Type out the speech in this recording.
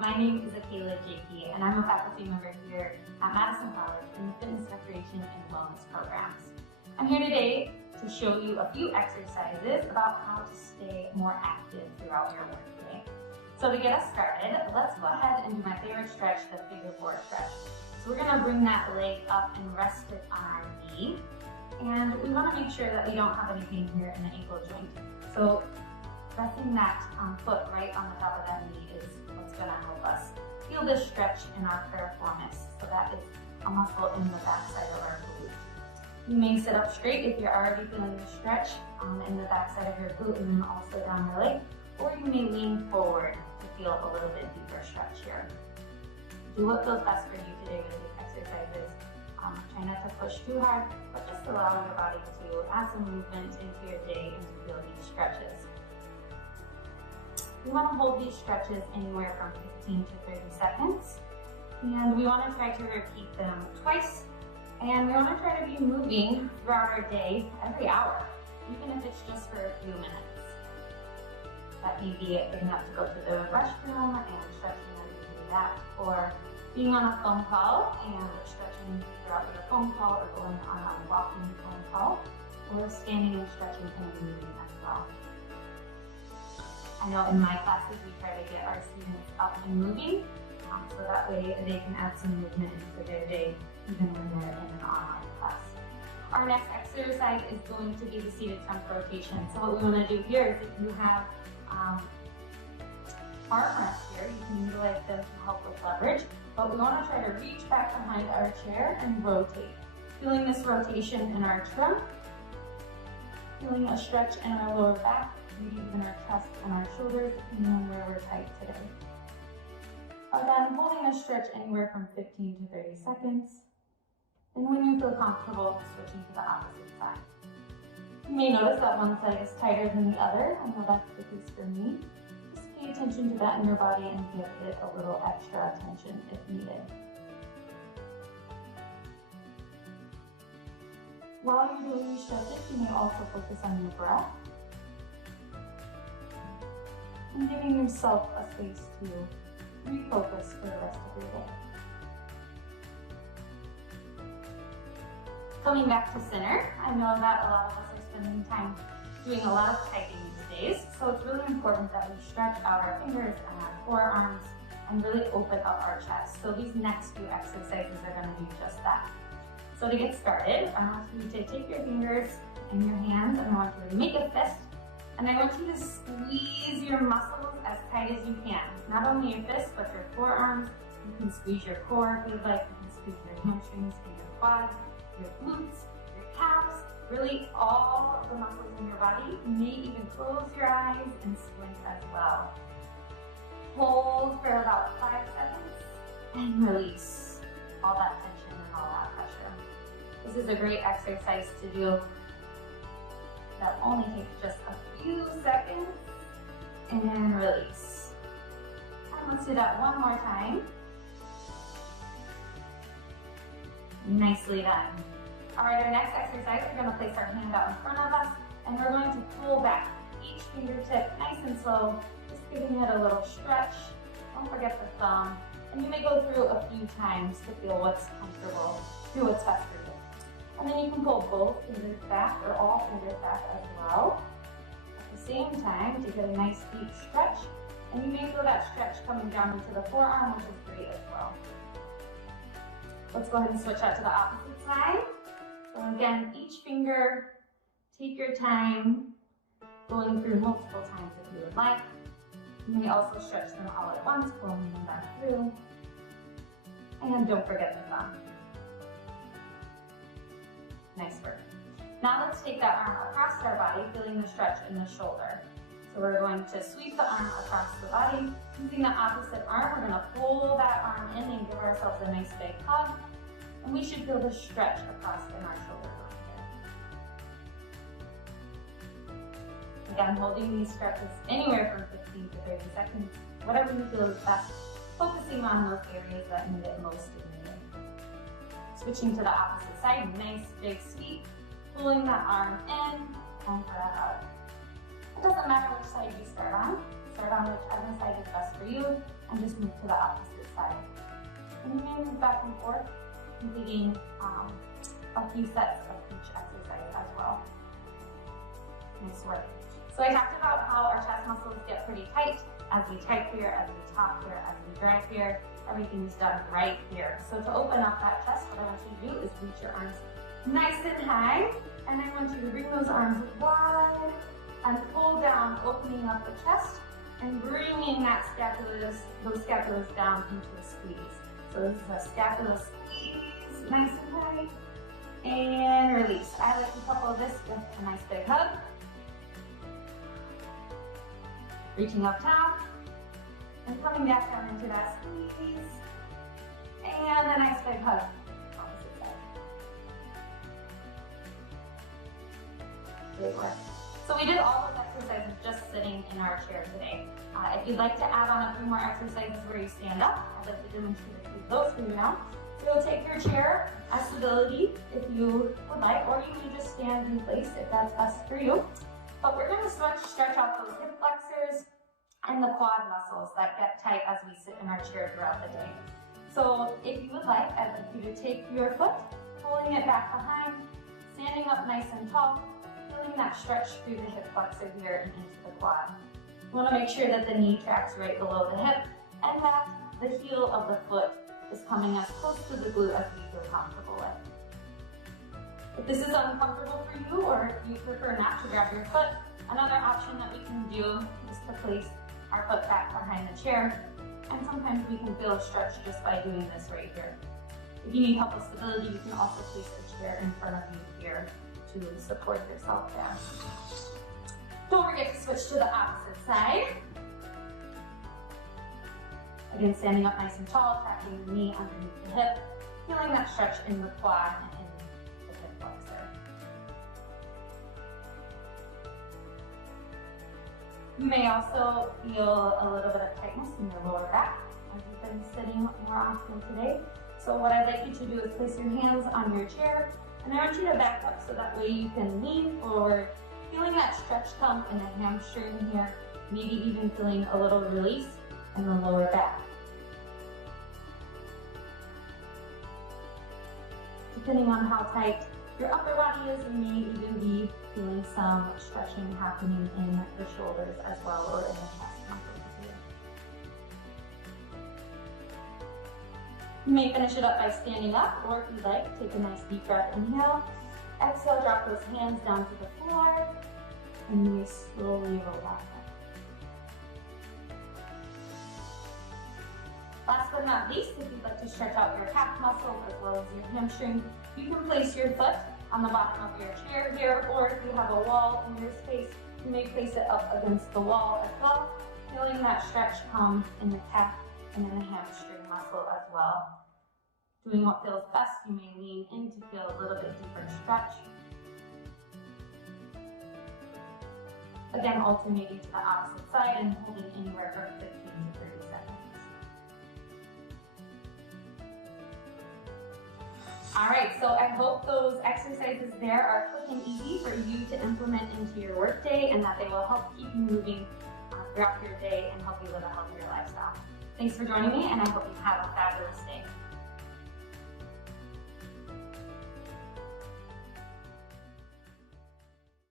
my name is Akayla JP, and I'm a faculty member here at Madison College in the Fitness, Recreation, and Wellness programs. I'm here today to show you a few exercises about how to stay more active throughout your workday. So to get us started, let's go ahead and do my favorite stretch, the figure four stretch. So we're gonna bring that leg up and rest it on our knee. And we wanna make sure that we don't have any pain here in the ankle joint. So resting that foot right on the top of that knee is what's gonna help us feel this stretch in our piriformis. So that is a muscle in the backside of our glute. You may sit up straight if you're already feeling the stretch in the backside of your glute and then also down your leg. Or you may lean forward to feel a little bit deeper stretch here. Do what feels best for you today with these exercises. Try not to push too hard, but just allow your body to add some movement into your day and to feel these stretches. We want to hold these stretches anywhere from 15 to 30 seconds. And we want to try to repeat them twice. And we want to try to be moving throughout our day every hour, even if it's just for a few minutes. That may be getting up to go to the restroom and stretching and doing that, or being on a phone call and stretching throughout your phone call, or going on a walking phone call, or standing and stretching and moving as well. I know in my classes we try to get our students up and moving, so that way they can add some movement into their day even when they're in an online class. Our next exercise is going to be the seated trunk rotation. So what we want to do here is if you have arm rests here, you can utilize them to help with leverage, but we want to try to reach back behind our chair and rotate. Feeling this rotation in our trunk, feeling a stretch in our lower back, maybe even our chest and our shoulders, depending on where we're tight today. Again, holding a stretch anywhere from 15 to 30 seconds. And when you feel comfortable, switching to the opposite side. You may notice that one side is tighter than the other. I know that's the case for me. Just pay attention to that in your body and give it a little extra attention if needed. While you're doing these stretches, you may also focus on your breath. And giving yourself a space to refocus for the rest of your day. Coming back to center, I know that a lot of us are spending time doing a lot of typing these days, so it's really important that we stretch out our fingers and our forearms and really open up our chest. So these next few exercises are going to do just that. So to get started, I want you to take your fingers and your hands, and I want you to make a fist. And I want you to squeeze your muscles as tight as you can. Not only your fists, but your forearms. You can squeeze your core if you'd like. You can squeeze your hamstrings and your quads, your glutes, your calves, really all of the muscles in your body. You may even close your eyes and squint as well. Hold for about 5 seconds and release all that tension and all that pressure. This is a great exercise to do that only takes just a few seconds, and then release. And let's do that one more time. Nicely done. All right, our next exercise, we're going to place our hand out in front of us, and we're going to pull back each fingertip nice and slow, just giving it a little stretch. Don't forget the thumb. And you may go through a few times to feel what's comfortable, do what's best for you. And then you can pull both fingers back, or all fingers back as well. At the same time, to get a nice deep stretch. And you may feel that stretch coming down into the forearm, which is great as well. Let's go ahead and switch out to the opposite side. So again, each finger, take your time, going through multiple times if you would like. You may also stretch them all at once, pulling them back through. And don't forget the thumb. Nice work. Now let's take that arm across our body, feeling the stretch in the shoulder. So we're going to sweep the arm across the body. Using the opposite arm, we're going to pull that arm in and give ourselves a nice big hug. And we should feel the stretch across in our shoulder bone here. Again, holding these stretches anywhere from 15 to 30 seconds, whatever you feel is best, focusing on those areas that need it most in the day. Switching to the opposite side, nice big sweep, pulling that arm in, and for that out. It doesn't matter which side you start on, start on whichever side is best for you and just move to the opposite side. And you may move back and forth, completing a few sets of each exercise as well. Nice work. So I talked about how our chest muscles get pretty tight as we type here, as we talk here, as we drive here. Everything's done right here. So to open up that chest, what I want you to do is reach your arms nice and high, and I want you to bring those arms wide and pull down, opening up the chest and bringing that those scapulas down into a squeeze. So this is a scapula squeeze, nice and high, and release. I like to couple this with a nice big hug. Reaching up top and coming back down into that squeeze, and a nice big hug. Opposite side. Great work. So we did all those exercises just sitting in our chair today. If you'd like to add on a few more exercises where you stand up, I'd like to demonstrate a few of those for you now. So you'll take your chair as stability if you would like, or you can just stand in place if that's best for you. But we're going to stretch out those hip flexors and the quad muscles that get tight as we sit in our chair throughout the day. So if you would like, I'd like you to take your foot, pulling it back behind, standing up nice and tall, feeling that stretch through the hip flexor here and into the quad. You want to make sure that the knee tracks right below the hip and that the heel of the foot is coming as close to the glute as you feel comfortable with. If this is uncomfortable for you, or if you prefer not to grab your foot, another option that we can do is to place our foot back behind the chair, and sometimes we can feel a stretch just by doing this right here. If you need help with stability, you can also place a chair in front of you here to support yourself there. Don't forget to switch to the opposite side. Again, standing up nice and tall, tracking the knee underneath the hip, feeling that stretch in the quad and in the hip flexor. You may also feel a little bit of tightness in your lower back as you've been sitting more often today. So what I'd like you to do is place your hands on your chair, and I want you to back up so that way you can lean forward, feeling that stretch come in the hamstring here, maybe even feeling a little release in the lower back. Depending on how tight your upper body is, you may even be feeling some stretching happening in the shoulders as well, or in the chest muscles here. You may finish it up by standing up, or if you'd like, take a nice deep breath, inhale. Exhale, drop those hands down to the floor, and you may slowly roll back up. Last but not least, if you'd like to stretch out your calf muscle as well as your hamstring, you can place your foot on the bottom of your chair here, or if you have a wall in your space, you may place it up against the wall as well, feeling that stretch come in the calf and in the hamstring muscle as well. Doing what feels best, you may lean in to feel a little bit deeper stretch. Again, alternating to the opposite side and holding anywhere from 15 to 30 seconds. All right, so I hope those exercises there are quick and easy for you to implement into your workday, and that they will help keep you moving throughout your day and help you live a healthier lifestyle. Thanks for joining me, and I hope you have a fabulous day.